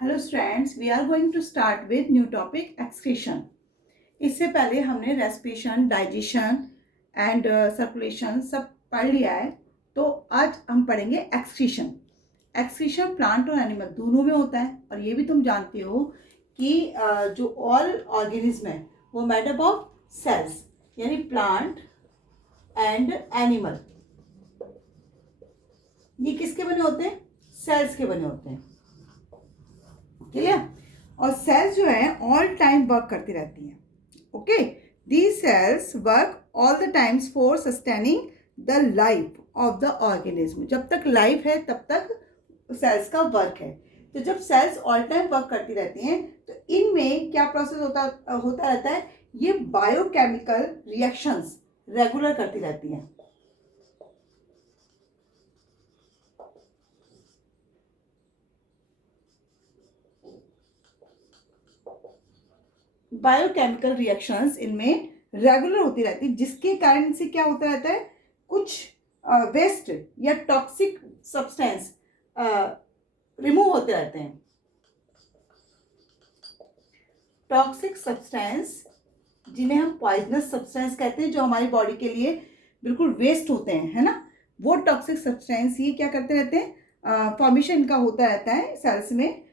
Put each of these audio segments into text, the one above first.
Hello students, we are going to start with new topic excretion. इससे पहले हमने respiration, digestion and circulation सब पढ़ लिया है। तो आज हम पढ़ेंगे एक्सक्रीशन। एक्सक्रीशन प्लांट और एनिमल दोनों में होता है, और ये भी तुम जानते हो कि जो ऑल ऑर्गेनिज्म है वो मेड अप ऑफ सेल्स, यानी प्लांट एंड एनिमल ये किसके बने होते हैं? सेल्स के बने होते हैं। क्लियर? और सेल्स जो है ऑल टाइम वर्क करती रहती हैं। Okay, these cells work all the times for sustaining the life of the organism. जब तक लाइफ है तब तक सेल्स का वर्क है। तो जब सेल्स ऑल टाइम वर्क करती रहती हैं तो इनमें क्या प्रोसेस होता रहता है? ये बायोकेमिकल रिएक्शंस रेगुलर करती रहती हैं। बायोकेमिकल रिएक्शंस इनमें रेगुलर होती रहती है, जिसके कारण इनसे क्या होता रहता है? कुछ वेस्ट या टॉक्सिक सब्सटेंस रिमूव होते रहते हैं। टॉक्सिक सब्सटेंस जिन्हें हम पॉइजनस सब्सटेंस कहते हैं, जो हमारी बॉडी के लिए बिल्कुल वेस्ट होते हैं, है ना, वो टॉक्सिक सब्सटेंस ये क्या करते रहते हैं? फॉर्मेशन इनका होता रहता है सेल्स में।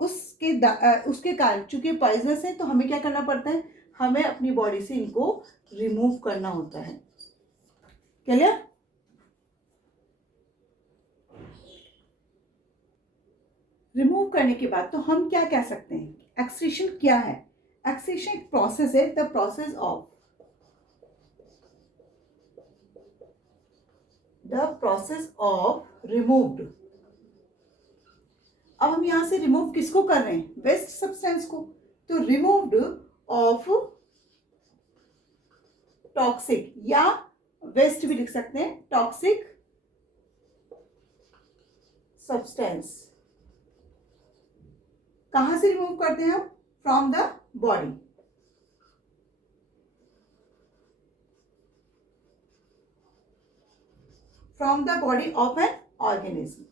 उसके कारण चूंकि पॉइजनस है तो हमें क्या करना पड़ता है? हमें अपनी बॉडी से इनको रिमूव करना होता है। क्लियर? रिमूव करने के बाद तो हम क्या कह सकते हैं? एक्सक्रीशन क्या है? एक्सक्रीशन एक प्रोसेस है, द प्रोसेस ऑफ रिमूव्ड। अब हम यहां से रिमूव किसको कर रहे हैं? वेस्ट सब्सटेंस को। तो रिमूव्ड ऑफ टॉक्सिक, या वेस्ट भी लिख सकते हैं, टॉक्सिक सब्सटेंस। कहां से रिमूव करते हैं हम? From the body. From the body of an organism.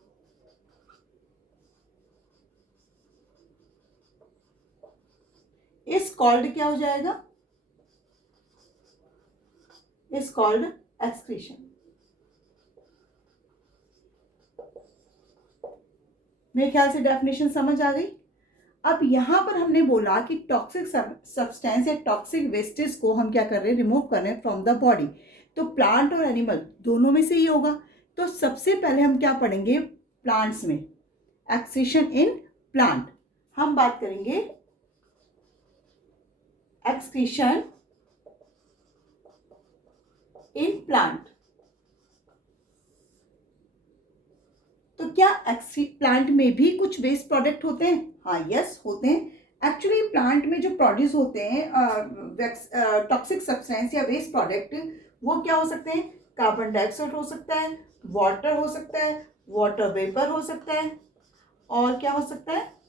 Is called क्या हो जाएगा? Is called excretion. मेरे ख्याल से डेफिनेशन समझ आ गई। अब यहां पर हमने बोला कि टॉक्सिक सब्सटेंस या टॉक्सिक वेस्टेज को हम क्या कर रहे हैं? रिमूव कर रहे हैं फ्रॉम द बॉडी। तो प्लांट और एनिमल दोनों में से ही होगा। तो सबसे पहले हम क्या पढ़ेंगे? प्लांट्स में एक्सक्रीशन इन प्लांट। हम बात करेंगे एक्सक्रीशन इन प्लांट। तो क्या प्लांट में भी कुछ वेस्ट प्रोडक्ट होते हैं? हाँ, यस, होते हैं। एक्चुअली प्लांट में जो प्रोड्यूस होते हैं टॉक्सिक सब्सटेंस या वेस्ट प्रोडक्ट, वो क्या हो सकते हैं? कार्बन डाइऑक्साइड हो सकता है, वाटर हो सकता है, वाटर वेपर हो सकता है, और क्या हो सकता है?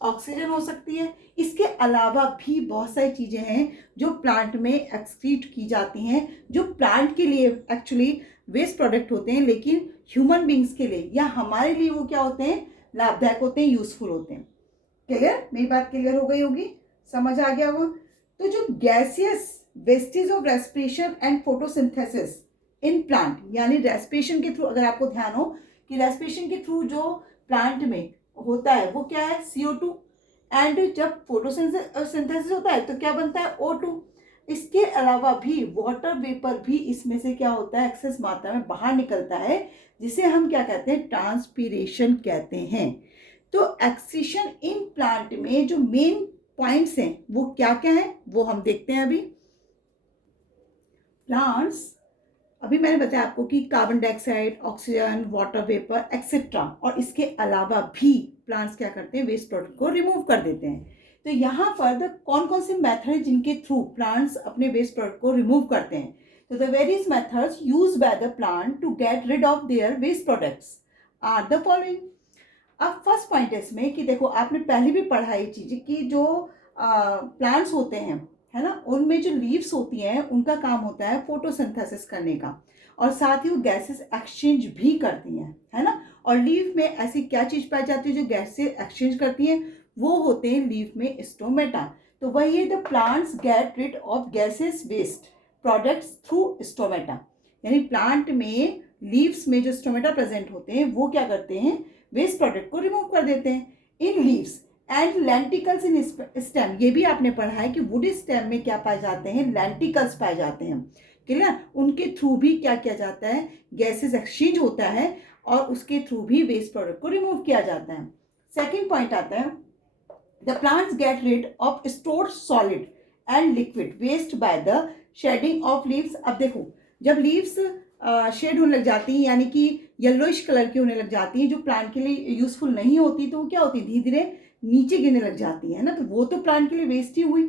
ऑक्सीजन हो सकती है। इसके अलावा भी बहुत सारी चीज़ें हैं जो प्लांट में एक्सक्रीट की जाती हैं, जो प्लांट के लिए एक्चुअली वेस्ट प्रोडक्ट होते हैं, लेकिन ह्यूमन बींग्स के लिए या हमारे लिए वो क्या होते हैं? लाभदायक होते हैं, यूजफुल होते हैं। क्लियर? मेरी बात क्लियर हो गई होगी, समझ आ गया होगा। तो जो gaseous wastage of respiration and photosynthesis in plant, यानी रेस्पिरेशन के थ्रू, अगर आपको ध्यान हो कि रेस्पिरेशन के थ्रू जो प्लांट में होता है वो क्या है? CO2। एंड जब फोटोसिंथेसिस होता है तो क्या बनता है? O2। इसके अलावा भी वाटर वेपर भी इसमें से क्या होता है? एक्सेस मात्रा में बाहर निकलता है, जिसे हम क्या कहते हैं? ट्रांसपीरेशन कहते हैं। तो एक्सक्रीशन इन प्लांट में जो मेन पॉइंट्स हैं वो क्या क्या हैं, वो हम देखते हैं अभी। प्लांट्स, अभी मैंने बताया आपको कि carbon dioxide, oxygen, water vapour etcetera, और इसके अलावा भी प्लांट्स क्या करते हैं? वेस्ट प्रोडक्ट को रिमूव कर देते हैं। तो यहाँ पर कौन कौन से मेथड है जिनके थ्रू प्लांट्स अपने वेस्ट प्रोडक्ट को रिमूव करते हैं? तो the various methods used by the plant to get rid of their waste products are the following. अब फर्स्ट पॉइंट है इसमें कि देखो, आपने पहले भी पढ़ा ये चीज कि जो प्लांट्स होते हैं, है ना, उनमें जो लीव्स होती हैं उनका काम होता है फोटोसिंथेसिस करने का, और साथ ही वो गैसेस एक्सचेंज भी करती हैं, है ना। और लीफ में ऐसी क्या चीज़ पाई जाती है जो गैस से एक्सचेंज करती हैं, वो होते हैं लीफ में स्टोमेटा। तो वही है, the plants get rid of gases waste products through stomata, यानी प्लांट में लीव्स में जो स्टोमेटा प्रेजेंट होते हैं वो क्या करते हैं, वेस्ट प्रोडक्ट को रिमूव कर देते हैं। In leaves and lenticels in stem, ये भी आपने पढ़ा है कि वुड स्टेम में क्या पाए जाते हैं, लेंटिकल्स पाए जाते हैं, क्लियर। उनके थ्रू भी क्या किया जाता है, गैसेस एक्सचेंज होता है और उसके थ्रू भी वेस्ट प्रोडक्ट को रिमूव किया जाता है। सेकेंड पॉइंट आता है, the plants get rid of stored solid and liquid waste by the shedding of leaves. अब देखो, जब लीव्स शेड होने लग जाती हैं, यानी कि येलोइश कलर की होने लग जाती हैं, जो प्लांट के लिए यूजफुल नहीं होती, तो वो क्या होती है, धीरे धीरे नीचे गिरने लग जाती है ना, तो वो तो प्लांट के लिए वेस्ट ही हुई।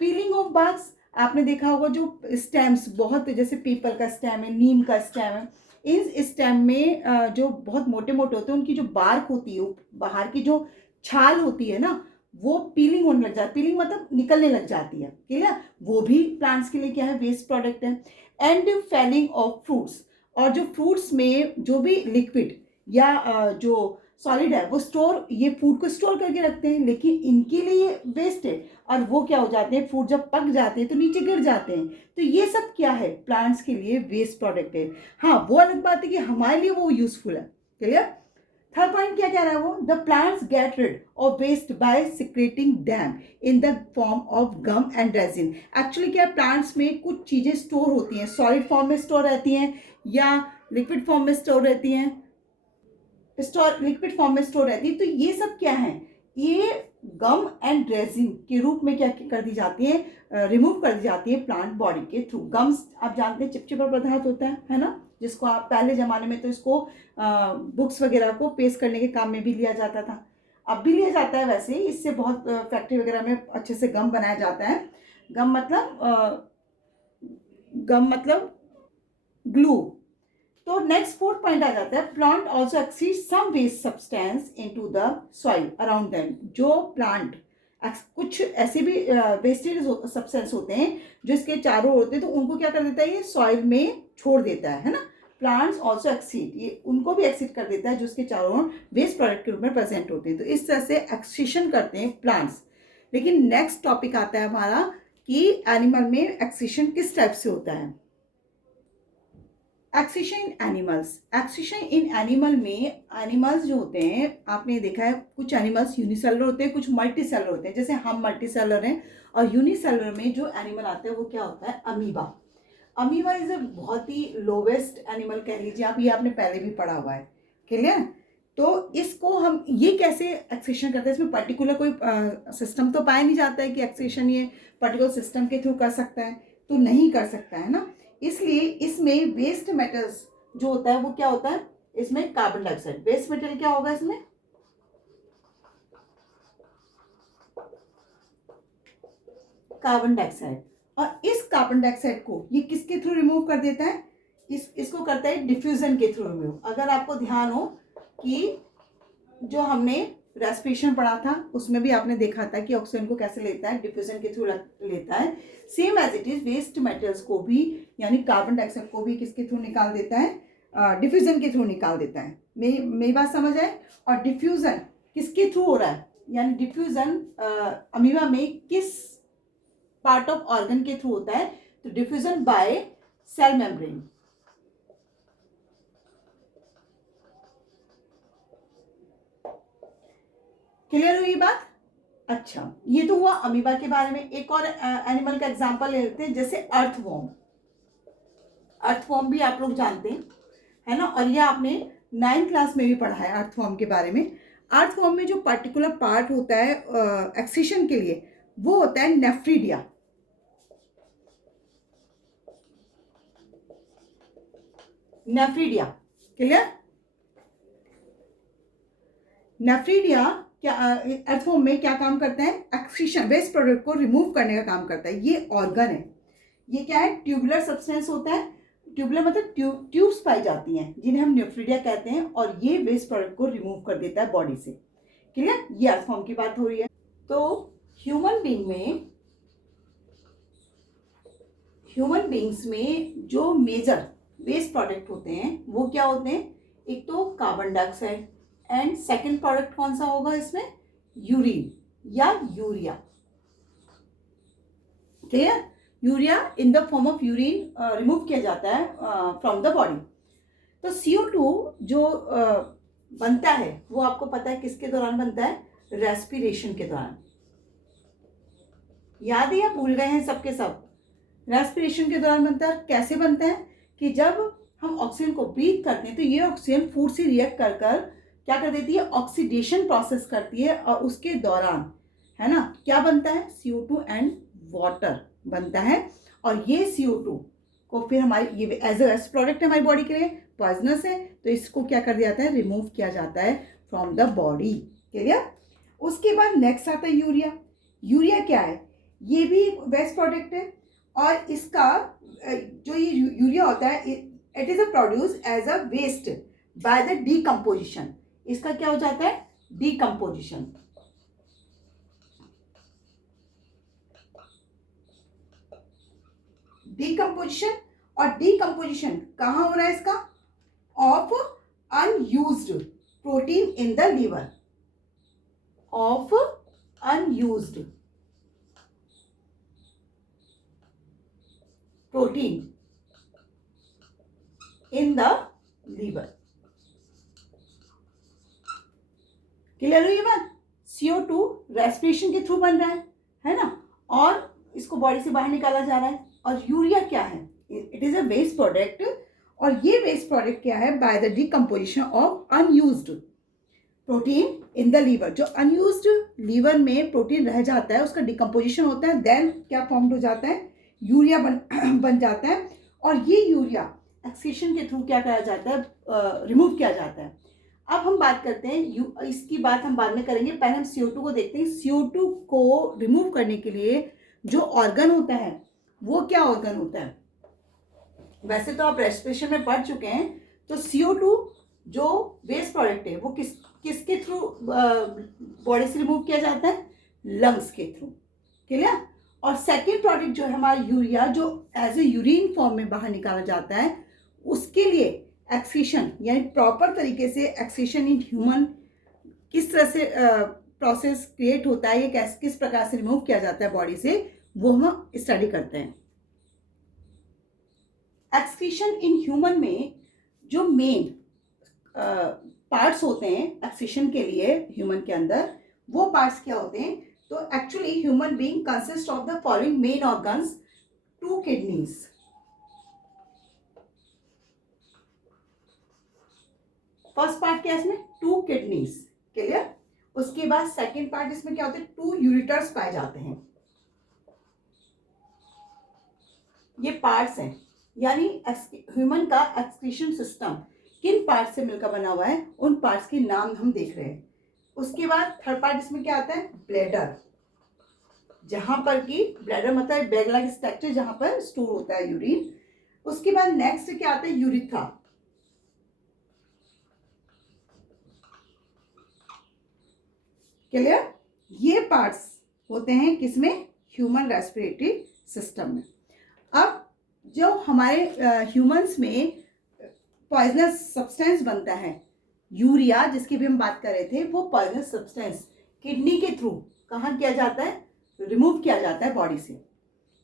पीलिंग ऑफ बार्क्स, आपने देखा होगा जो स्टेम्स, बहुत जैसे पीपल का स्टेम है, नीम का स्टेम है, इन स्टेम में जो बहुत मोटे मोटे होते हैं, उनकी जो बार्क होती है, बाहर की जो छाल होती है ना, वो पीलिंग होने लग जाती है, पीलिंग मतलब निकलने लग जाती है, ठीक है। वो भी प्लांट्स के लिए क्या है, वेस्ट प्रोडक्ट है। एंड फेलिंग ऑफ फ्रूट्स, और जो फ्रूट्स में जो भी लिक्विड या जो सॉलिड है वो स्टोर, ये फूड को स्टोर करके रखते हैं, लेकिन इनके लिए वेस्ट है, और वो क्या हो जाते हैं, फ्रूट जब पक जाते हैं तो नीचे गिर जाते हैं, तो ये सब क्या है, प्लांट्स के लिए वेस्ट प्रोडक्ट है। हाँ, वो अलग बात है कि हमारे लिए वो यूजफुल है, क्लियर। थर्ड पॉइंट क्या कह रहा है वो, the plants get rid of waste by secreting them in the form of gum and resin. Actually क्या है, प्लांट्स में कुछ चीज़ें स्टोर होती हैं, सॉलिड फॉर्म में स्टोर रहती हैं या लिक्विड फॉर्म में स्टोर रहती हैं, लिक्विड फॉर्म में स्टोर रहती है, तो ये सब क्या है, ये गम एंड रेजिन के रूप में क्या कर दी जाती है, रिमूव कर दी जाती है प्लांट बॉडी के थ्रू। गम्स आप जानते हैं चिपचिपा पदार्थ होता है ना, जिसको आप पहले ज़माने में तो इसको बुक्स वगैरह को पेस्ट करने के काम में भी लिया जाता था, अब भी लिया जाता है वैसे, इससे बहुत फैक्ट्री वगैरह में अच्छे से गम बनाया जाता है। गम मतलब ग्लू। तो नेक्स्ट फोर्थ पॉइंट आ जाता है, plant also exceed some waste substance into the soil around them. जो प्लांट कुछ ऐसे भी वेस्टेज सब्सटेंस होते हैं जो इसके चारों होते हैं, तो उनको क्या कर देता है, ये सॉइल में छोड़ देता है ना। प्लांट्स ऑल्सो एक्सीड, ये उनको भी एक्सीड कर देता है जो उसके चारों वेस्ट प्रोडक्ट के रूप में प्रेजेंट होते हैं, तो इस तरह से एक्सीशन करते हैं प्लांट्स। लेकिन नेक्स्ट टॉपिक आता है हमारा कि एनिमल में एक्सीशन किस टाइप से होता है। एक्सीशन इन एनिमल्स, एक्सीशन इन एनिमल में एनिमल्स जो होते हैं, आपने देखा है कुछ एनिमल्स यूनिसेलुलर होते हैं, कुछ मल्टीसेलुलर होते हैं, जैसे हम मल्टीसेलुलर हैं, और यूनिसेलुलर में जो एनिमल आता है वो क्या होता है, अमीबा। अमीबा इज अ बहुत ही लोवेस्ट एनिमल कह लीजिए आप, ये आपने पहले भी पढ़ा हुआ है, क्लियर। तो इसको हम ये कैसे एक्सेशन करते हैं, इसमें पर्टिकुलर कोई सिस्टम तो पाया नहीं जाता है कि एक्सेशन ये पर्टिकुलर सिस्टम के थ्रू कर सकता है, तो नहीं कर सकता है ना, इसलिए इसमें वेस्ट मेटल्स जो होता है वो क्या होता है, इसमें कार्बन डाइऑक्साइड, वेस्ट मेटल क्या होगा इसमें, कार्बन डाइऑक्साइड। और इस कार्बन डाइऑक्साइड को ये किसके थ्रू रिमूव कर देता है, इसको करता है डिफ्यूजन के थ्रू रिमूव। अगर आपको ध्यान हो कि जो हमने रेस्पिरेशन पढ़ा था उसमें भी आपने देखा था कि ऑक्सीजन को कैसे लेता है, डिफ्यूजन के थ्रू लेता है। Same as it is waste metals को भी, यानी कार्बन डाइऑक्साइड को भी किसके थ्रू निकाल देता है, डिफ्यूजन के थ्रू निकाल देता है। मेरी बात समझ आए। और डिफ्यूजन किसके थ्रू हो रहा है, यानी डिफ्यूजन अमीबा में किस पार्ट ऑफ ऑर्गन के थ्रू होता है, तो diffusion by cell membrane. Clear हुई बात। अच्छा, ये तो हुआ अमीबा के बारे में। एक और एनिमल का एग्जांपल ले लेते हैं, जैसे अर्थवॉर्म। अर्थवॉर्म भी आप लोग जानते हैं, है ना, और ये आपने 9th क्लास में भी पढ़ा है अर्थवॉर्म के बारे में। अर्थवॉर्म में जो पर्टिकुलर पार्ट होता है एक्सीशन के लिए, वो होता है नेफ्रीडिया। Nephridia, clear. नेफ्रीडिया क्या अर्थवॉर्म में क्या काम करता है, एक्सीशन, वेस्ट प्रोडक्ट को रिमूव करने का काम करता है। ये ऑर्गन है, ये क्या है, ट्यूबुलर सब्सटेंस होता है। ट्यूबुलर मतलब ट्यूब्स पाई जाती हैं जिन्हें हम नेफ्रीडिया कहते हैं, और ये वेस्ट प्रोडक्ट को रिमूव कर देता है बॉडी से, क्लियर। ये अर्थवॉर्म की बात हो रही है। तो ह्यूमन बींग्स में जो मेजर वेस्ट प्रोडक्ट होते हैं वो क्या होते हैं, एक तो carbon dioxide, and second product कौन सा होगा इसमें, यूरिन या urea. Clear, urea in the form of urine remove किया जाता है फ्रॉम द बॉडी। तो CO2 जो बनता है वो आपको पता है किसके दौरान बनता है, रेस्पिरेशन के दौरान। याद है या भूल गए हैं सबके सब, रेस्पिरेशन के दौरान बनता है। कैसे बनता है कि जब हम ऑक्सीजन को ब्रीथ करते हैं तो ये ऑक्सीजन फूड से रिएक्ट कर कर क्या कर देती है, ऑक्सीडेशन प्रोसेस करती है, और उसके दौरान है ना क्या बनता है, CO2 एंड वाटर बनता है। और ये CO2 को फिर हमारी ये एज ए वेस्ट प्रोडक्ट है हमारी बॉडी के लिए, पॉइजनस है, तो इसको क्या कर दिया जाता है, रिमूव किया जाता है फ्रॉम द बॉडी। क्लियर। उसके बाद नेक्स्ट आता है यूरिया। यूरिया क्या है, ये भी वेस्ट प्रोडक्ट है, और इसका जो ये यूरिया होता है it is a produce as a waste by the decomposition. इसका क्या हो जाता है, डीकम्पोजिशन। डीकम्पोजिशन, और डीकम्पोजिशन कहाँ हो रहा है इसका, of unused protein in the liver, of unused protein in the liver. Clear हुई ये बात। CO2 रेस्पिरेशन के थ्रू बन रहा है ना, और इसको बॉडी से बाहर निकाला जा रहा है। और यूरिया क्या है, it is a waste product, और ये वेस्ट प्रोडक्ट क्या है, by the decomposition of unused protein in the liver. जो अनयूज्ड लीवर में प्रोटीन रह जाता है उसका डिकम्पोजिशन होता है, देन क्या फॉर्म हो जाता है, यूरिया बन जाता है। और ये यूरिया एक्सक्रीशन के थ्रू क्या करा जाता है, रिमूव किया जाता है। अब हम बात करते हैं इसकी बात हम बाद में करेंगे, पहले हम CO2 को देखते हैं। CO2 को रिमूव करने के लिए जो ऑर्गन होता है वो क्या ऑर्गन होता है, वैसे तो आप रेस्पिरेशन में पढ़ चुके हैं। तो CO2 जो वेस्ट प्रोडक्ट है वो किसके थ्रू बॉडी से रिमूव किया जाता है, लंग्स के थ्रू। क्लियर। और सेकेंड प्रोडक्ट जो है हमारा यूरिया, जो एज ए यूरिन फॉर्म में बाहर निकाला जाता है, उसके लिए एक्सक्रीशन यानी प्रॉपर तरीके से एक्सक्रीशन इन ह्यूमन किस तरह से प्रोसेस क्रिएट होता है, ये किस प्रकार से रिमूव किया जाता है बॉडी से, वो हम स्टडी करते हैं। एक्सक्रीशन इन ह्यूमन में जो मेन पार्ट्स होते हैं एक्सक्रीशन के लिए ह्यूमन के अंदर, वो पार्ट्स क्या होते हैं, तो actually human being consist of the following main organs, 2 kidneys, first part क्या है इसमें, 2 किडनीज। क्लियर। उसके बाद सेकेंड पार्ट इसमें क्या होते हैं, 2 यूरिटर्स पाए जाते हैं। ये पार्ट्स हैं, यानी ह्यूमन का एक्सक्रीशन सिस्टम किन पार्ट से मिलकर बना हुआ है, उन पार्ट्स के नाम हम देख रहे हैं। उसके बाद थर्ड पार्ट इसमें क्या आता है, ब्लैडर, जहां पर कि ब्लैडर मतलब बैग लाइक स्ट्रक्चर जहां पर स्टोर होता है यूरिन। उसके बाद नेक्स्ट क्या आता है, यूरिथ्रा। क्लियर। ये पार्ट्स होते हैं किसमें, ह्यूमन रेस्पिरेटरी सिस्टम में। अब जो हमारे ह्यूमंस में पॉइजनस सब्सटेंस बनता है यूरिया, जिसकी भी हम बात कर रहे थे, वो पॉइजनस सब्सटेंस किडनी के थ्रू कहाँ किया जाता है, रिमूव किया जाता है बॉडी से।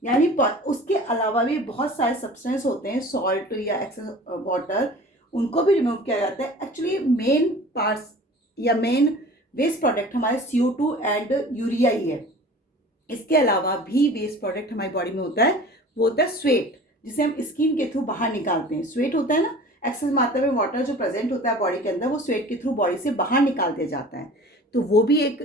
यानी उसके अलावा भी बहुत सारे सब्सटेंस होते हैं, सॉल्ट या एक्सेस वाटर, उनको भी रिमूव किया जाता है। एक्चुअली मेन पार्ट्स या मेन वेस्ट प्रोडक्ट हमारे CO2 एंड यूरिया ही है। इसके अलावा भी वेस्ट प्रोडक्ट हमारी बॉडी में होता है, वो होता है स्वेट, जिसे हम स्किन के थ्रू बाहर निकालते हैं। स्वेट होता है ना, एक्सेस मात्रा में वाटर जो प्रेजेंट होता है बॉडी के अंदर, वो स्वेट के थ्रू बॉडी से बाहर निकाल दिया जाता है, तो वो भी एक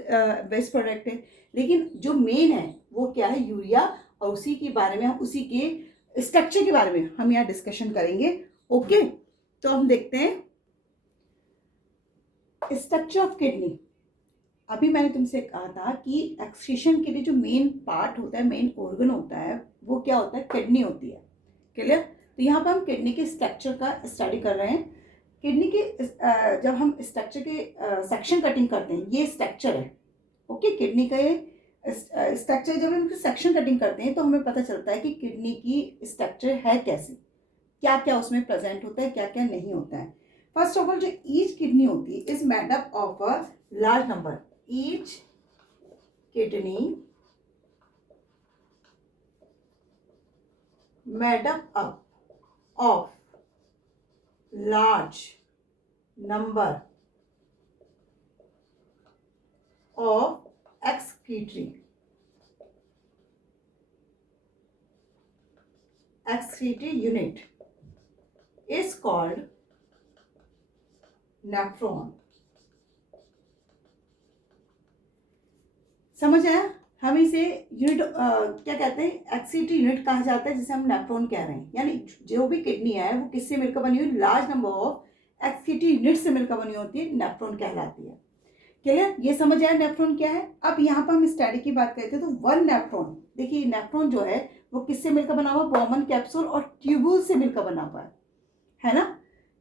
वेस्ट प्रोडक्ट है। लेकिन जो मेन है वो क्या है, यूरिया, और उसी के बारे में हम उसी के स्ट्रक्चर के बारे में हम यहाँ डिस्कशन करेंगे। ओके, तो हम देखते हैं स्ट्रक्चर ऑफ किडनी। अभी मैंने तुमसे कहा था कि एक्सक्रीशन के लिए जो मेन पार्ट होता है, मेन ऑर्गन होता है, वो क्या होता है, किडनी होती है। क्लियर। तो यहाँ पर हम किडनी के स्ट्रक्चर का स्टडी कर रहे हैं। किडनी के जब हम स्ट्रक्चर के सेक्शन कटिंग करते हैं, ये स्ट्रक्चर है। ओके, किडनी का ये स्ट्रक्चर जब हम सेक्शन कटिंग करते हैं तो हमें पता चलता है कि किडनी की स्ट्रक्चर है कैसी, क्या क्या उसमें प्रेजेंट होता है, क्या क्या नहीं होता है। फर्स्ट ऑफ ऑल जो ईच किडनी होती है is made up of a large number, each kidney made up of large number of excretory unit is called nephron. समझ आया? हम इसे यूनिट क्या कहते हैं, एक्सीटी यूनिट कहा जाता है, जिसे हम नेफ्रॉन कह रहे हैं। यानी जो भी किडनी है वो किससे मिलकर बनी हुई, लार्ज नंबर ऑफ एक्सीटी यूनिट से मिलकर बनी होती है, नेफ्रॉन कहलाती है। क्लियर? ये समझ आया नेफ्रॉन क्या है। अब यहाँ पर हम स्टडी की बात करते हैं तो वन नेफ्रॉन, देखिए नेफ्रॉन जो है वो किससे मिलकर बना हुआ, बॉमन कैप्सूल और ट्यूबुल से मिलकर बना हुआ है ना।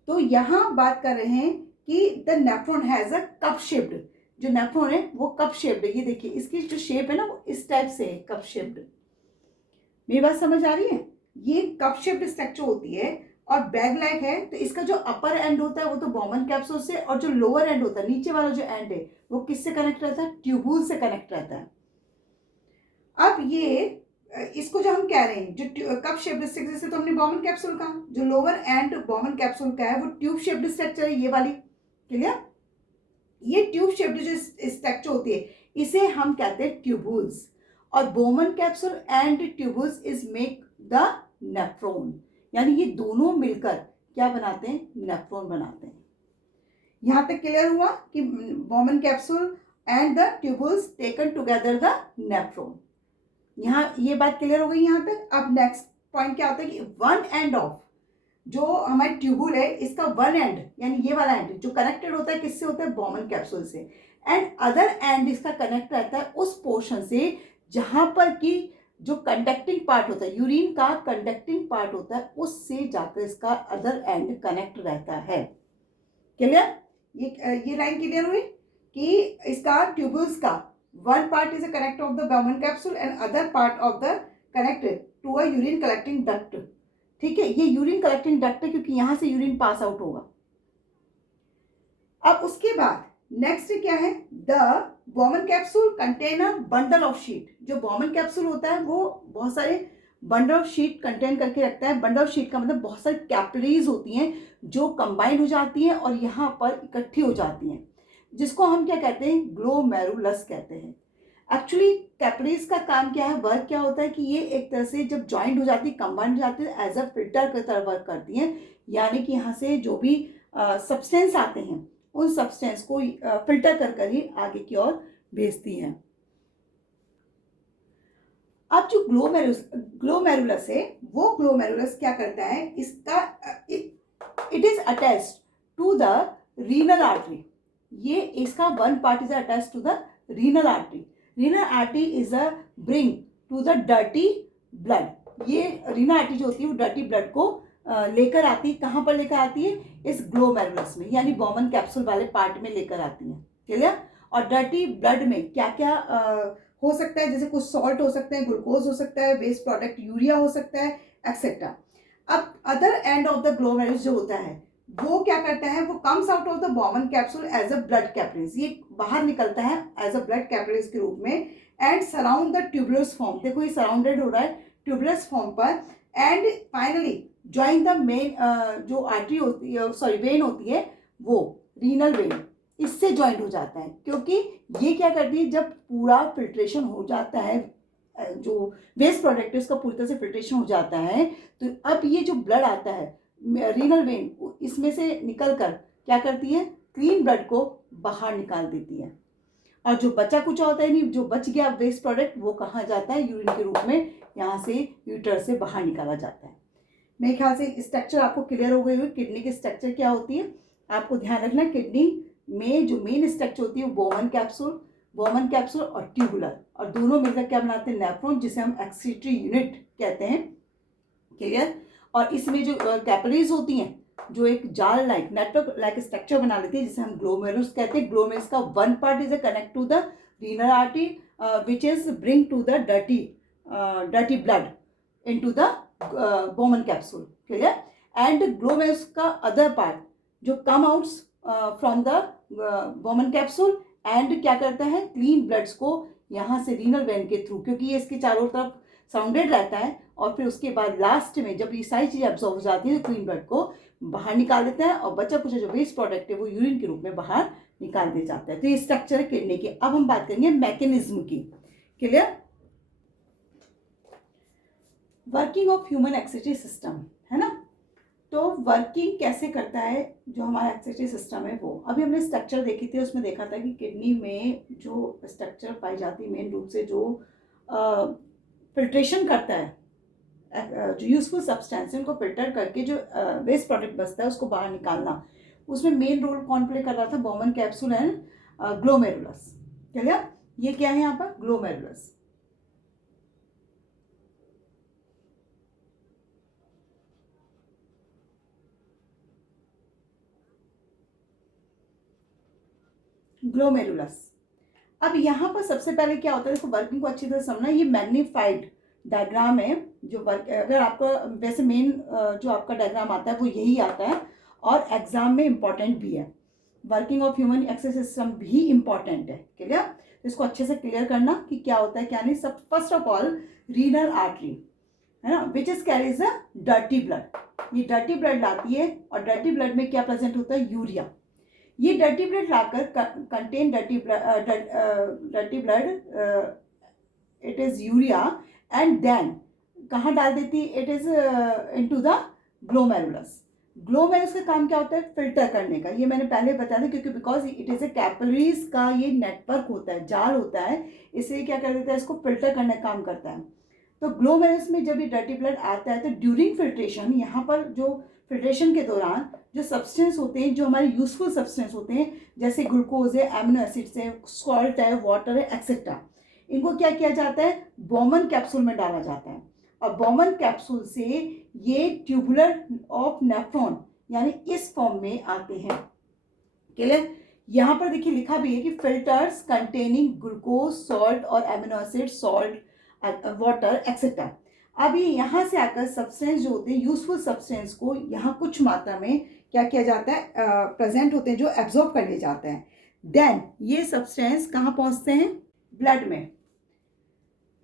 तो यहाँ बात कर रहे हैं कि the nephron has a cup shaped, जो नेफ्रॉन है वो कप शेप्ड है। ये देखिए इसकी जो शेप है ना वो इस टाइप से है, कप शेप्ड। मेरी बात समझ आ रही है? ये कप शेप्ड स्ट्रक्चर होती है और बैग लाइक है। तो इसका जो अपर एंड होता है वो तो बॉमन कैप्सूल से, और जो लोअर एंड होता है, नीचे वाला जो एंड है वो किससे कनेक्ट रहता है, ट्यूबुल से कनेक्ट रहता है। अब ये इसको जो हम कह रहे हैं जो कप शेप्ड स्ट्रक्चर से, तो हमने बॉमन कैप्सूल कहा, जो लोअर एंड बॉमन कैप्सूल का है वो ट्यूब शेप्ड स्ट्रक्चर है, ये वाली। क्लियर? ये ट्यूब शेप्ड जो स्ट्रक्चर होती है इसे हम कहते हैं ट्यूबुल्स, और Bowman capsule and tubules is make the nephron. यानी ये दोनों मिलकर क्या बनाते हैं, नेफ्रॉन बनाते हैं। यहां तक क्लियर हुआ कि Bowman capsule and the tubules taken together the nephron. यहाँ ये बात क्लियर हो गई यहाँ तक। अब नेक्स्ट पॉइंट क्या होता है कि वन एंड ऑफ जो हमारी ट्यूबुल है इसका वन एंड, यानी ये वाला एंड जो कनेक्टेड होता है किससे होता है, बॉमन कैप्सूल से, एंड अदर एंड इसका कनेक्ट रहता है उस पोर्शन से जहां पर कि जो कंडक्टिंग पार्ट होता है, यूरिन का कंडक्टिंग पार्ट होता है, उससे जाकर इसका अदर एंड कनेक्ट रहता है। क्लियर? ये लाइन क्लियर हुई कि इसका ट्यूबुल्स का one part is a connect of the Bowman capsule and other part of the connected to a urine collecting duct. ठीक है, ये यूरिन कलेक्टिंग डक्ट है क्योंकि यहां से यूरिन पास आउट होगा। अब उसके बाद नेक्स्ट क्या है, the Bowman capsule contain a bundle of sheet. जो बॉमन कैप्सूल होता है वो बहुत सारे बंडल ऑफ शीट कंटेन करके रखता है। बंडल ऑफ शीट का मतलब बहुत सारी कैपिलरीज होती हैं जो कंबाइन हो जाती हैं और यहाँ पर इकट्ठी हो जाती हैं, जिसको हम क्या कहते हैं, ग्लोमेरुलस कहते हैं। एक्चुअली कैपिलरीज का काम क्या है, वर्क क्या होता है कि ये एक तरह से जब ज्वाइंट हो जाती है, कंबाइंड हो जाती है, एज अ फिल्टर की तरह वर्क करती हैं। यानी कि यहाँ से जो भी सब्सटेंस आते हैं उन सब्सटेंस को फिल्टर कर ही आगे की ओर भेजती हैं। अब जो ग्लोमेरुलस है वो ग्लोमेरुलस क्या करता है, इसका it is attached to the renal artery. ये इसका one part is attached to the renal artery. Renal artery is a bring to the dirty blood. ये रीनल आर्टरी जो होती है वो डर्टी ब्लड को लेकर आती है। कहाँ पर लेकर आती है, इस ग्लोमेरुलस में, यानी बॉमन कैप्सूल वाले पार्ट में लेकर आती है। क्लियर? और डर्टी ब्लड में क्या क्या हो सकता है, जैसे कुछ सॉल्ट हो सकते हैं, ग्लूकोज हो सकता है, वेस्ट प्रोडक्ट यूरिया हो सकता है, एक्सेट्रा। अब other end of the glomerulus जो होता है वो क्या करता है, वो comes out of the Bowman capsule as a blood capillaries. ये बाहर निकलता है एज अ ब्लड कैपिलरीज के रूप में and surround the tubules form. देखो ये सराउंडेड हो रहा है ट्यूबुलस फॉर्म पर, and finally join the main जो आर्टरी होती है, सॉरी वेन होती है, वो रीनल वेन, इससे ज्वाइंट हो जाता है। क्योंकि ये क्या करती है, जब पूरा फिल्ट्रेशन हो जाता है, जो वेस्ट प्रोडक्ट है उसका पूरी तरह से फिल्ट्रेशन हो जाता है, तो अब ये जो ब्लड आता है रीनल वेन, इसमें से निकल कर क्या करती है, क्लीन ब्लड को बाहर निकाल देती है। और जो बचा कुछ होता है नहीं, जो बच गया वेस्ट प्रोडक्ट, वो कहाँ जाता है, यूरिन के रूप में यहाँ से यूटर से बाहर निकाला जाता है। मेरे ख्याल से स्ट्रक्चर आपको क्लियर हो गई हुई। किडनी की स्ट्रक्चर क्या होती है, आपको ध्यान रखना, किडनी में जो मेन स्ट्रक्चर होती है वो बॉमन कैप्सूल और ट्यूबुलर, और दोनों मिलकर क्या बनाते हैं, नेफ्रॉन, जिसे हम एक्सीटरी यूनिट कहते हैं। क्लियर? और इसमें जो कैपिलरीज होती हैं जो एक जाल लाइक नेटवर्क लाइक स्ट्रक्चर बना लेती है, जिसे हम ग्लोमेरुलस कहते हैं। ग्लोमेरुलस का one part is a connect to the renal artery which is bring to the dirty blood into the Bowman capsule. Clear? And glomerulus का अदर पार्ट जो come outs from the Bowman capsule and क्या करता है, clean bloods को यहाँ से renal vein के through, क्योंकि ये इसके चारों तरफ साउंडेड रहता है, और फिर उसके बाद लास्ट में जब ये सारी चीज़ें एब्जॉर्ब हो जाती है तो क्लीन ब्लड को बाहर निकाल देता है, और बचा कुछ जो वेस्ट प्रोडक्ट है वो यूरिन के रूप में बाहर निकाल दिया जाता है। तो ये स्ट्रक्चर है किडनी की। अब हम बात करेंगे मैकेनिज्म की। Clear? Working of human excretory system, है ना। तो वर्किंग कैसे करता है जो हमारा एक्सक्रीटरी सिस्टम है वो, अभी हमने स्ट्रक्चर देखी थी, उसमें देखा था कि किडनी में जो स्ट्रक्चर पाई जाती है मेन रूप से जो फिल्ट्रेशन करता है, जो यूजफुल सब्सटेंस है उनको फिल्टर करके जो वेस्ट प्रोडक्ट बचता है उसको बाहर निकालना, उसमें मेन रोल कौन प्ले कर रहा था, Bowman capsule and glomerulus. Clear? ये क्या है यहाँ पर, ग्लोमेरुलस। ग्लोमेरुलस। अब यहाँ पर सबसे पहले क्या होता है, देखो वर्किंग को अच्छी तरह समझना, ये मैग्नीफाइड डायग्राम है जो वर्क, अगर आपका वैसे मेन जो आपका डायग्राम आता है वो यही आता है और एग्जाम में इम्पॉर्टेंट भी है। Working of human excretory system भी इम्पॉर्टेंट है। क्लियर? तो इसको अच्छे से क्लियर करना कि क्या होता है क्या नहीं। सब first of all renal artery, है ना, which is carries a dirty blood. ये डर्टी ब्लड लाती है, और डर्टी ब्लड में क्या प्रेजेंट होता है, यूरिया। ये डर्टी ब्लड लाकर contain dirty blood, it is urea, and then कहाँ डाल देती है, it is into the glomerulus. Glomerulus का काम क्या होता है, फिल्टर करने का। ये मैंने पहले बताया था, क्योंकि because it is a capillaries का ये नेटवर्क होता है, जाल होता है, इसलिए क्या कर देता है, इसको फिल्टर करने का काम करता है। तो ग्लोमेरुलस में जब ये डर्टी ब्लड आता है तो ड्यूरिंग फिल्ट्रेशन, यहाँ पर जो फिल्ट्रेशन के दौरान जो सब्सटेंस होते हैं, जो हमारे यूजफुल सब्सटेंस होते हैं, जैसे ग्लूकोज है, एमिनो एसिड्स है, सॉल्ट है, वाटर है, एक्सेट्रा, इनको क्या किया जाता है, बॉमन कैप्सूल में डाला जाता है। और बॉमन कैप्सूल से ये ट्यूबुलर ऑफ नेफ्रॉन यानी इस फॉर्म में आते हैं। क्लियर? यहाँ पर देखिए लिखा भी है कि फिल्टर्स कंटेनिंग ग्लूकोज, सॉल्ट और amino acid, salt, water etcetera. अब ये यहाँ से आकर सब्सटेंस जो होते हैं, यूजफुल सब्सटेंस को यहाँ कुछ मात्रा में क्या किया जाता है, प्रेजेंट होते हैं, जो एब्जॉर्ब कर लिए जाते हैं। देन ये सब्सटेंस कहाँ पहुँचते हैं, ब्लड में।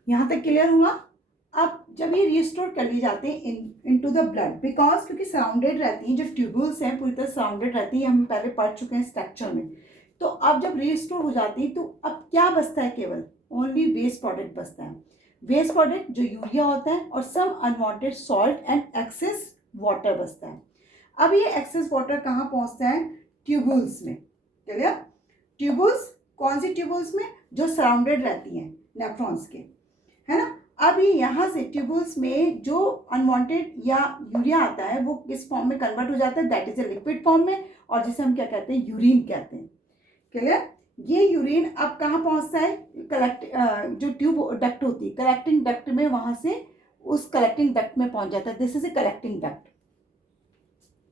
यहाँ तक क्लियर हुआ? अब जब ये रिस्टोर कर लिए जाते हैं इनटू द ब्लड, बिकॉज क्योंकि सराउंडेड रहती हैं, जो ट्यूब्यूल्स हैं पूरी तरह सराउंडेड रहती हैं, हम पहले पढ़ चुके हैं स्ट्रक्चर में। तो अब जब रिस्टोर हो जाती है तो अब क्या बचता है, केवल ओनली वेस्ट प्रोडक्ट बचता है। वेस्ट प्रोडक्ट जो यूरिया होता है और some unwanted salt and excess water बचता है। अब ये एक्सेस वाटर कहाँ पहुँचता है, ट्यूब्यूल्स में। क्लियर? ट्यूब्यूल्स कौन सी ट्यूब्यूल्स में, जो सराउंडेड रहती हैं नेफ्रॉन्स के, है ना। अब ये यहाँ से ट्यूब्यूल्स में जो अनवांटेड या यूरिया आता है वो किस फॉर्म में कन्वर्ट हो जाता है, that is a liquid form में, और जिसे हम क्या कहते हैं, यूरिन कहते हैं। क्लियर? ये यूरिन अब कहाँ पहुँचता है, जो ट्यूब डक्ट होती है, कलेक्टिंग डक्ट में, वहाँ से उस कलेक्टिंग डक्ट में पहुँच जाता है, this is a collecting duct.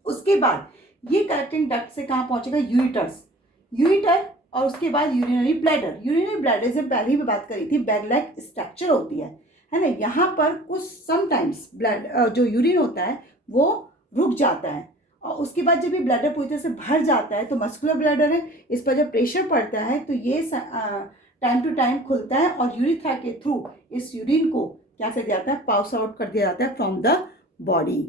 उसके बाद ये कलेक्टिंग डक्ट से कहाँ पहुँचेगा, यूरिटर्स, यूरिटर, और उसके बाद यूरिनरी ब्लैडर। यूरिनरी ब्लैडर से पहले ही भी बात करी थी, बैग लाइक स्ट्रक्चर होती है ना। यहाँ पर कुछ समटाइम्स ब्लड जो यूरिन होता है वो रुक जाता है, और उसके बाद जब ये ब्लैडर पूरी तरह से भर जाता है तो मस्कुलर ब्लैडर है, इस पर जब प्रेशर पड़ता है तो ये टाइम टू टाइम खुलता है, और यूरिथ्रा के थ्रू इस यूरिन को क्या कर दिया जाता है, पास आउट कर दिया जाता है फ्रॉम द बॉडी।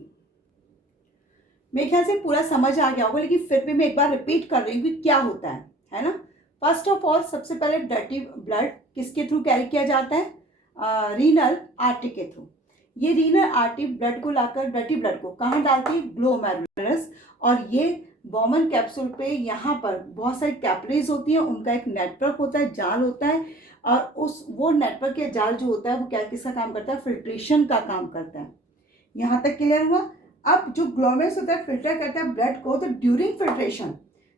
मेरे ख्याल से पूरा समझ आ गया होगा, लेकिन फिर भी मैं एक बार रिपीट कर रही हूँ कि क्या होता है ना। फर्स्ट ऑफ ऑल सबसे पहले डर्टी ब्लड किसके थ्रू कैरी किया जाता है, रीनल आर्टरी के थ्रू। ये रीनल आर्टरी ब्लड को लाकर डर्टी ब्लड को कहाँ डालती है, ग्लोमेरुलस, और ये बॉमन कैप्सूल पे यहाँ पर बहुत सारी कैपिलरीज होती हैं, उनका एक नेटवर्क होता है, जाल होता है, और वो नेटवर्क या जाल जो होता है वो क्या किसका काम करता है, फिल्ट्रेशन का काम करता है। यहाँ तक क्लियर हुआ? अब जो ग्लोमेरुलस होता है फिल्टर करता है ब्लड को, तो ड्यूरिंग फिल्ट्रेशन,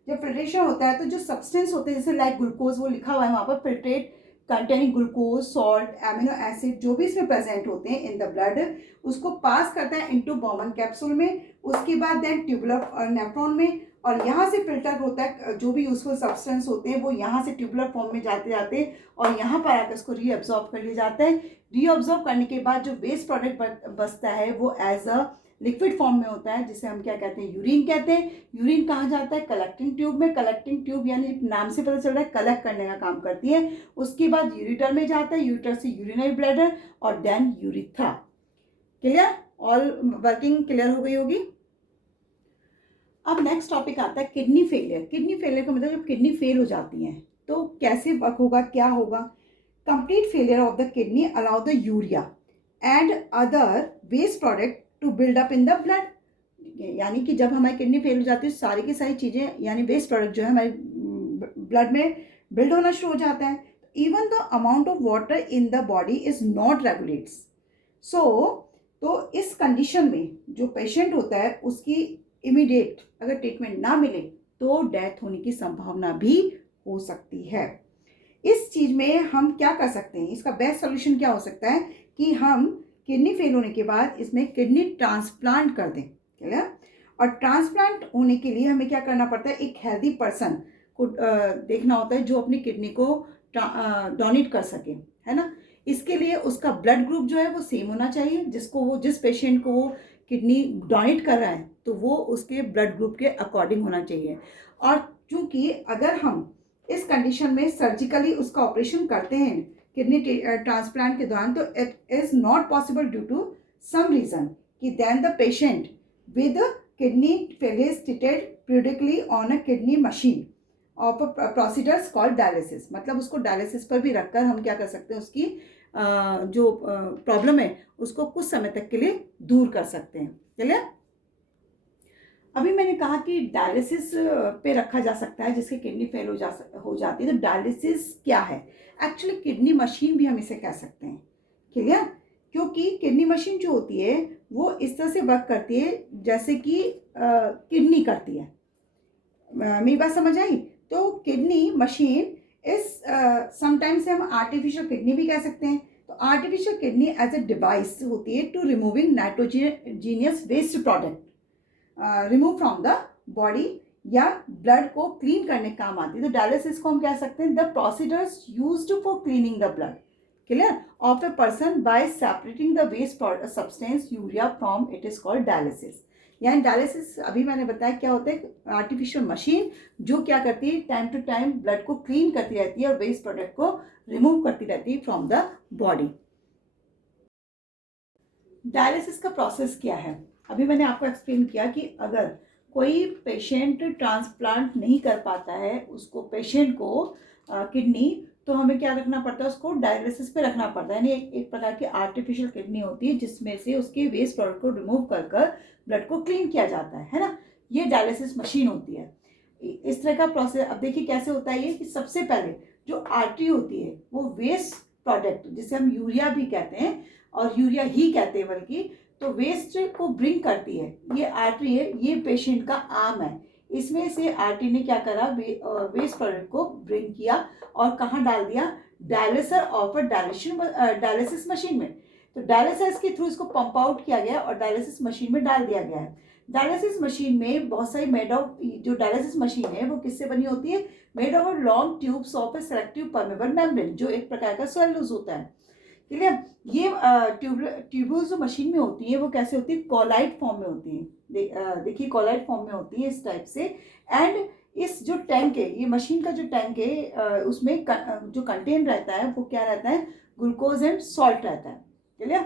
जब फिल्ट्रेशन होता है तो जो सब्सटेंस होते हैं जैसे लाइक ग्लूकोज, वो लिखा हुआ है वहाँ पर, filtrate containing glucose, salt, amino acid, जो भी इसमें प्रेजेंट होते हैं इन द ब्लड, उसको पास करता है इनटू बॉमन कैप्सूल में, उसके बाद देन ट्यूबुलर नेफ्रॉन में, और यहाँ से फिल्टर होता है, जो भी यूजफुल सब्सटेंस होते हैं वो यहाँ से ट्यूबुलर फॉर्म में जाते जाते और यहाँ पर आकर इसको रीअब्जॉर्ब कर लिया जाता है। रीअब्जॉर्ब करने के बाद जो वेस्ट प्रोडक्ट बचता है वो एज अ लिक्विड फॉर्म में होता है, जिसे हम क्या कहते हैं, यूरिन कहते हैं। यूरिन कहाँ जाता है, कलेक्टिंग ट्यूब में। कलेक्टिंग ट्यूब यानी नाम से पता चल रहा है कलेक्ट करने का काम करती है। उसके बाद यूरिटर में जाता है, यूरिटर से यूरिनरी ब्लैडर और then urethra. Clear, all working clear हो गई होगी। अब नेक्स्ट टॉपिक आता है किडनी फेलियर। किडनी फेलियर का मतलब जब किडनी फेल हो जाती है तो कैसे वर्क होगा, क्या होगा। Complete failure of the kidney allow the urea and other waste product to build up in the blood. यानी कि जब हमारी किडनी फेल हो जाती है सारी की सारी चीज़ें यानी वेस्ट प्रोडक्ट जो है हमारे ब्लड में बिल्ड होना शुरू हो जाता है। Even the amount of water in the body is not regulates. So तो इस कंडीशन में जो पेशेंट होता है उसकी इमीडिएट अगर ट्रीटमेंट ना मिले तो डेथ होने की संभावना भी हो सकती है। इस चीज़ में हम क्या कर सकते हैं, इसका बेस्ट सोल्यूशन क्या हो सकता है कि हम किडनी फेल होने के बाद इसमें किडनी ट्रांसप्लांट कर दें। क्लियर। और ट्रांसप्लांट होने के लिए हमें क्या करना पड़ता है, एक हेल्दी पर्सन को देखना होता है जो अपनी किडनी को डोनेट कर सके, है ना। इसके लिए उसका ब्लड ग्रुप जो है वो सेम होना चाहिए, जिस पेशेंट को वो किडनी डोनेट कर रहा है तो वो उसके ब्लड ग्रुप के अकॉर्डिंग होना चाहिए। और चूंकि अगर हम इस कंडीशन में सर्जिकली उसका ऑपरेशन करते हैं किडनी ट्रांसप्लांट के दौरान, तो it is not possible due to some reason कि then the patient with kidney failure treated periodically on a kidney machine of procedures called dialysis. मतलब उसको डायलिसिस पर भी रखकर हम क्या कर सकते हैं, उसकी जो प्रॉब्लम है उसको कुछ समय तक के लिए दूर कर सकते हैं। चलिए, अभी मैंने कहा कि डायलिसिस पे रखा जा सकता है जिसकी किडनी फेल हो जाती है। तो डायलिसिस क्या है, एक्चुअली किडनी मशीन भी हम इसे कह सकते हैं। क्लियर, क्योंकि किडनी मशीन जो होती है वो इस तरह से वर्क करती है जैसे कि किडनी करती है। मेरी बात समझ आई। तो किडनी मशीन इस समटाइम्स हम आर्टिफिशियल किडनी भी कह सकते हैं। तो artificial kidney as a device होती है to removing nitrogenous waste product remove from the body या ब्लड को क्लीन करने का काम आती है। तो डायलिसिस को हम कह सकते हैं the procedures used for cleaning the blood, clear, of a person by separating the waste substance urea from it is called dialysis. यानी डायलिसिस अभी मैंने बताया क्या होता है, आर्टिफिशियल मशीन जो क्या करती है टाइम टू टाइम ब्लड को क्लीन करती रहती है और वेस्ट प्रोडक्ट को रिमूव करती रहती है फ्रॉम द बॉडी। डायलिसिस का प्रोसेस क्या है, अभी मैंने आपको एक्सप्लेन किया कि अगर कोई पेशेंट ट्रांसप्लांट नहीं कर पाता है उसको पेशेंट को किडनी, तो हमें क्या रखना पड़ता है, उसको डायलिसिस पे रखना पड़ता है। यानी एक प्रकार की आर्टिफिशियल किडनी होती है जिसमें से उसके वेस्ट प्रोडक्ट को रिमूव कर कर ब्लड को क्लीन किया जाता है ना। ये डायलिसिस मशीन होती है। इस तरह का प्रोसेस अब देखिए कैसे होता है ये कि सबसे पहले जो आर्टरी होती है वो वेस्ट प्रोडक्ट जिसे हम यूरिया भी कहते हैं और यूरिया ही कहते हैं बल्कि, तो वेस्ट को ब्रिंग करती है। ये आर्टरी है, ये पेशेंट का आर्म है। इसमें से आर्टरी ने क्या करा, वेस्ट प्रोडक्ट को ब्रिंग किया और कहाँ डाल दिया, डायलिसर ऑफ डायलिसिस मशीन में। तो डायलिसिस के थ्रू इसको पंप आउट किया गया और डायलिसिस मशीन में डाल दिया गया है। डायलिसिस मशीन में बहुत सारी मेड ऑफ, जो डायलिसिस मशीन है वो किससे बनी होती है, made of long tubes of A selective permeable membrane, जो एक प्रकार का सेलुलोज होता है। क्लियर। ये ट्यूब्यूल्स जो मशीन में होती है वो कैसे होती है, कॉलाइड फॉर्म में होती है। देखिए कॉलाइड फॉर्म में होती है इस टाइप से। एंड इस जो टैंक है, ये मशीन का जो टैंक है उसमें जो कंटेन रहता है वो क्या रहता है, ग्लूकोज एंड सॉल्ट रहता है। क्लियर।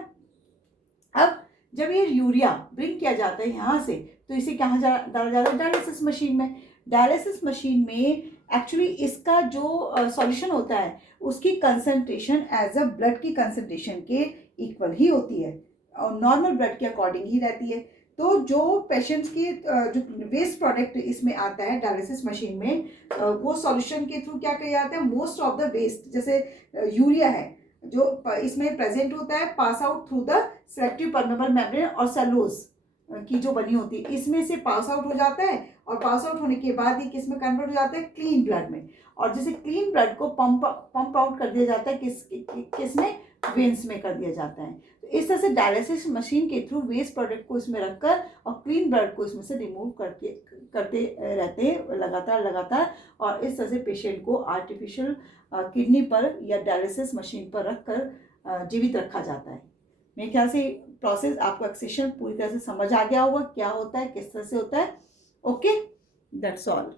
अब जब ये यूरिया ब्रिंग किया जाता है यहाँ से, तो इसे कहाँ डाला जाता है, डायलिसिस मशीन में। डायलिसिस मशीन में एक्चुअली इसका जो सॉल्यूशन होता है उसकी कंसंट्रेशन एज अ ब्लड की कंसंट्रेशन के इक्वल ही होती है और नॉर्मल ब्लड के अकॉर्डिंग ही रहती है। तो जो पेशेंट्स की जो वेस्ट प्रोडक्ट इसमें आता है डायलिसिस मशीन में, वो सॉल्यूशन के थ्रू क्या किया जाता है, मोस्ट ऑफ द वेस्ट जैसे यूरिया है जो इसमें प्रेजेंट होता है, pass out through the selective permeable membrane और सेलुलोज की जो बनी होती है, इसमें से पास आउट हो जाता है और पास आउट होने के बाद ये किस में कन्वर्ट हो जाता है, क्लीन ब्लड में। और जैसे क्लीन ब्लड को पंप आउट कर दिया जाता है किस में, वेन्स में कर दिया जाता है। तो इस तरह से डायलिसिस मशीन के थ्रू वेस्ट प्रोडक्ट को इसमें रखकर और क्लीन ब्लड को इसमें से रिमूव करते रहते हैं लगातार और इस तरह से पेशेंट को आर्टिफिशियल किडनी पर या डायलिसिस मशीन पर रखकर जीवित रखा जाता है। मेरे ख्याल से प्रोसेस आपको एक्सेशन पूरी तरह से समझ आ गया होगा, क्या होता है, किस तरह से होता है। Okay, that's all.